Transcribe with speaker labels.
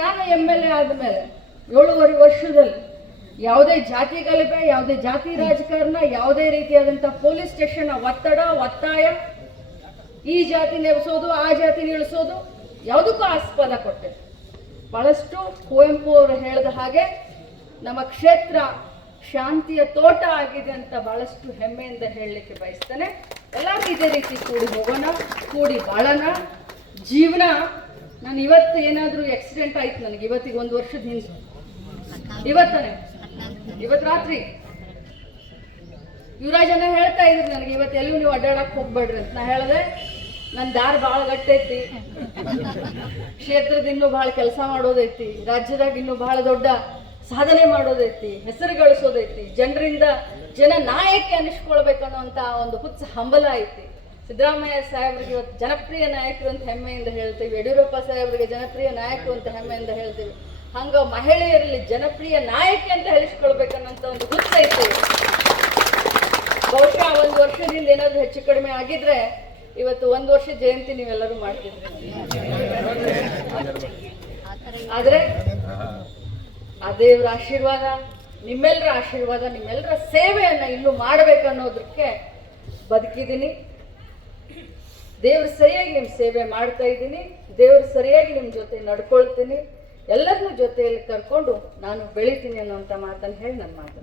Speaker 1: ನಾನು M L A ಆದಮೇಲೆ ಏಳುವರೆ ವರ್ಷದಲ್ಲಿ ಯಾವುದೇ ಜಾತಿ ಗಲಭೆ, ಯಾವುದೇ ಜಾತಿ ರಾಜಕಾರಣ, ಯಾವುದೇ ರೀತಿಯಾದಂಥ ಪೊಲೀಸ್ ಸ್ಟೇಷನ್ ಒತ್ತಡ, ಒತ್ತಾಯ, ಈ ಜಾತಿ ನೆಲೆಸೋದು, ಆ ಜಾತಿ ನಿಲ್ಲಿಸೋದು ಯಾವುದಕ್ಕೂ ಆಸ್ಪದ ಕೊಟ್ಟೆ ಬಹಳಷ್ಟು ಕುವೆಂಪು ಅವರು ಹೇಳಿದ ಹಾಗೆ ನಮ್ಮ ಕ್ಷೇತ್ರ ಶಾಂತಿಯ ತೋಟ ಆಗಿದೆ ಅಂತ ಬಹಳಷ್ಟು ಹೆಮ್ಮೆಯಿಂದ ಹೇಳಲಿಕ್ಕೆ ಬಯಸ್ತೇನೆ. ಎಲ್ಲರೂ ಇದೇ ರೀತಿ ಕೂಡಿ ಹೋಗೋಣ, ಕೂಡಿ ಬಾಳೋಣ. ಜೀವನ ನಾನು ಇವತ್ತು ಏನಾದರೂ ಆಕ್ಸಿಡೆಂಟ್ ಆಯ್ತು ನನಗೆ, ಇವತ್ತಿಗೆ ಒಂದು ವರ್ಷದ ಹಿಂದೆ ಇವತ್ತನೇ. ಇವತ್ತು ರಾತ್ರಿ. ಯುವರಾಜನ ಹೇಳ್ತಾ ಇದ್ರು ನನಗೆ, ಇವತ್ತು ಎಲ್ಲೂ ನೀವು ಅಡ್ಡಾಡಕ್ಕೆ ಹೋಗ್ಬೇಡ್ರಿ ಅಂತ. ನಾ ಹೇಳಿದೆ ನನ್ನ ದಾರಿ ಭಾಳ ಗಟ್ಟೈತಿ. ಕ್ಷೇತ್ರದ ಇನ್ನೂ ಭಾಳ ಕೆಲಸ ಮಾಡೋದೈತಿ. ರಾಜ್ಯದಾಗ ಇನ್ನೂ ಭಾಳ ದೊಡ್ಡ ಸಾಧನೆ ಮಾಡೋದೈತಿ. ಹೆಸರು ಗಳಿಸೋದೈತಿ. ಜನರಿಂದ ಜನ ನಾಯಕಿ ಅನ್ನಿಸ್ಕೊಳ್ಬೇಕನ್ನುವಂಥ ಒಂದು ಹುಚ್ಚ ಹಂಬಲ ಐತಿ. ಸಿದ್ದರಾಮಯ್ಯ ಸಾಹೇಬರಿಗೆ ಇವತ್ತು ಜನಪ್ರಿಯ ನಾಯಕರು ಅಂತ ಹೆಮ್ಮೆಯಿಂದ ಹೇಳ್ತೀವಿ. ಯಡಿಯೂರಪ್ಪ ಸಾಹೇಬರಿಗೆ ಜನಪ್ರಿಯ ನಾಯಕರು ಅಂತ ಹೆಮ್ಮೆಯಿಂದ ಹೇಳ್ತೀವಿ. ಹಂಗ ಮಹಿಳೆಯರಲ್ಲಿ ಜನಪ್ರಿಯ ನಾಯಕಿ ಅಂತ ಹೇಳಿಸ್ಕೊಳ್ಬೇಕನ್ನೋಂಥ ಒಂದು ಗುರುತೈತೆ ಬಹುಶಃ ಒಂದು ವರ್ಷದಿಂದ ಏನಾದ್ರು ಹೆಚ್ಚು ಕಡಿಮೆ ಆಗಿದ್ರೆ ಇವತ್ತು ಒಂದು ವರ್ಷ ಜಯಂತಿ ನೀವೆಲ್ಲರೂ ಮಾಡ್ತಿದ್ರಿ. ಆದ್ರೆ ಆ ದೇವರ ಆಶೀರ್ವಾದ ನಿಮ್ಮೆಲ್ಲರ ಆಶೀರ್ವಾದ ನಿಮ್ಮೆಲ್ಲರ ಸೇವೆಯನ್ನ ಇಲ್ಲೂ ಮಾಡ್ಬೇಕನ್ನೋದಕ್ಕೆ ಬದುಕಿದ್ದೀನಿ. ದೇವ್ರು ಸರಿಯಾಗಿ ನಿಮ್ಮ ಸೇವೆ ಮಾಡ್ತಾ ಇದ್ದೀನಿ, ದೇವ್ರು ಸರಿಯಾಗಿ ನಿಮ್ಮ ಜೊತೆ ನಡ್ಕೊಳ್ತೀನಿ ಎಲ್ಲರನ್ನೂ ಜೊತೆಯಲ್ಲಿ ಕರ್ಕೊಂಡು ನಾನು ಬೆಳಿತೀನಿ ಅನ್ನೋಂಥ ಮಾತನ್ನು ಹೇಳಿ ನನ್ನ ಮಾತನ್ನು